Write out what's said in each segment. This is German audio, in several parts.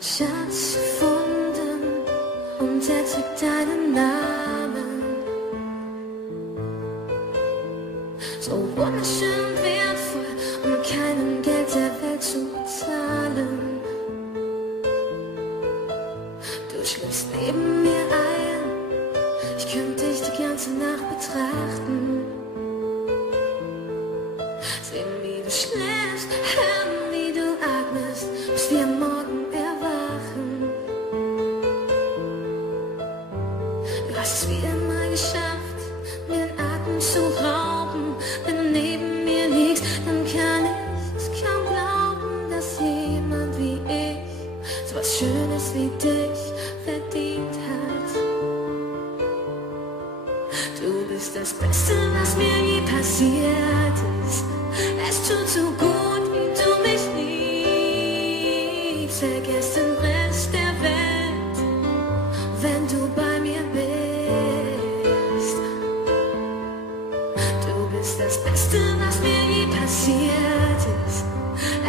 Schatz gefunden und er trägt deinen Namen. So wunderschön wertvoll, um mit keinem Geld der Welt zu bezahlen. Du schläfst neben mir ein, ich könnte dich die ganze Nacht betrachten. Sehen, wie du schläfst, hören, wie du atmest, bis wir am Morgen erwachen. Du hast es wieder mal geschafft, mir den Atem zu rauben. Wenn du neben mir liegst, dann kann ich es kaum glauben, dass jemand wie ich so was Schönes wie dich verdient hat. Du bist das Beste, was mir je passiert ist. Es tut so gut, wie du mich liebst. Vergiss den Rest der Welt, wenn du bei mir bist. Du bist das Beste, was mir je passiert ist.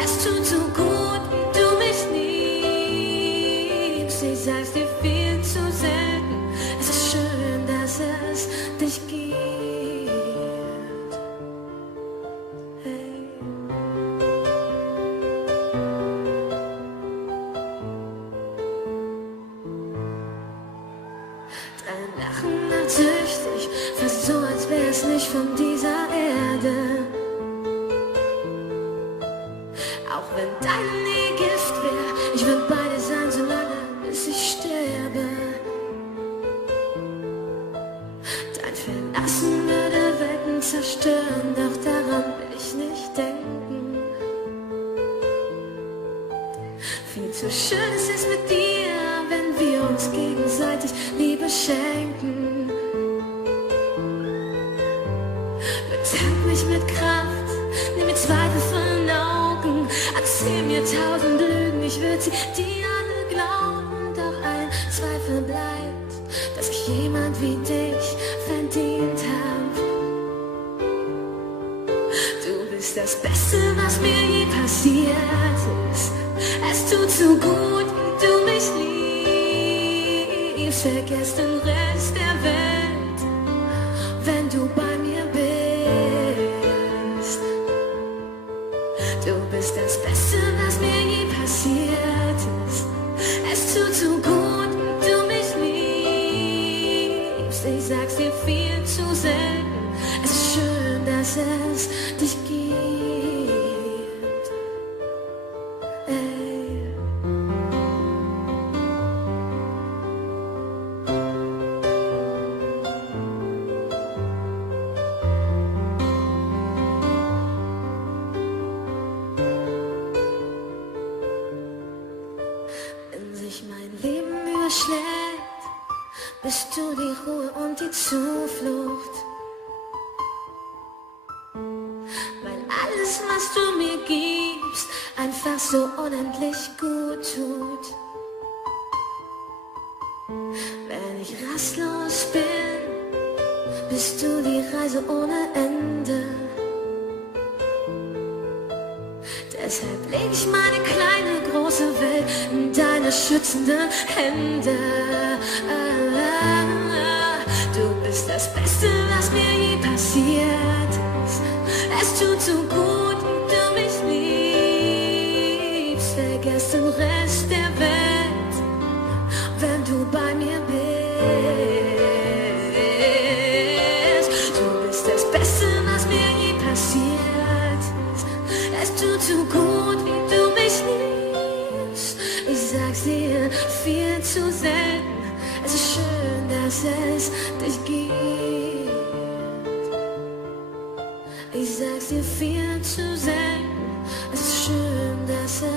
Es tut so gut, wie du mich liebst. Ich sag's dir viel zu selten. Es ist schön, dass es dich gibt. Dein Lachen macht süchtig, fast so, als wär's nicht von dieser Erde. Auch wenn deine Nähe Gift wär, ich würd bei dir sein, solange bis ich sterbe. Dein Verlassen würde Welten zerstören, doch daran will ich nicht denken. Viel zu schön ist es mit dir, wenn wir uns gegenseitig Liebe schenken. Betank mich mit Kraft, nimm mir Zweifel von den Augen, erzähl mir 1000 Lügen, ich würd sie dir alle glauben. Doch ein Zweifel bleibt, dass ich jemand wie dich verdient hab. Du bist das Beste, was mir je passiert ist. Es tut so gut, wie du mich liebst. Vergiss den Rest der Welt, wenn du bei mir bist. Du bist das Beste, was mir je passiert ist. Es tut so gut, wie du mich liebst. Ich sag's dir viel zu selten. Es ist schön, dass es dich gibt. Wenn sich mein Leben überschlägt, bist du die Ruhe und die Zuflucht. Weil alles, was du mir gibst, einfach so unendlich gut tut. Wenn ich rastlos bin, bist du die Reise ohne Ende. Deshalb leg ich meine kleine, große Welt in deine schützenden Hände. Du bist das Beste, was mir je passiert ist. Es tut so gut, wie du mich liebst. Vergiss den Rest der Welt, wenn du bei mir bist. Du bist das Beste, was mir je passiert ist. Es tut so gut, wie du mich liebst. Ich sag's dir viel zu selten. Es ist schön, dass es dich gibt. Ich sag's dir viel zu selten. Es ist schön, dass es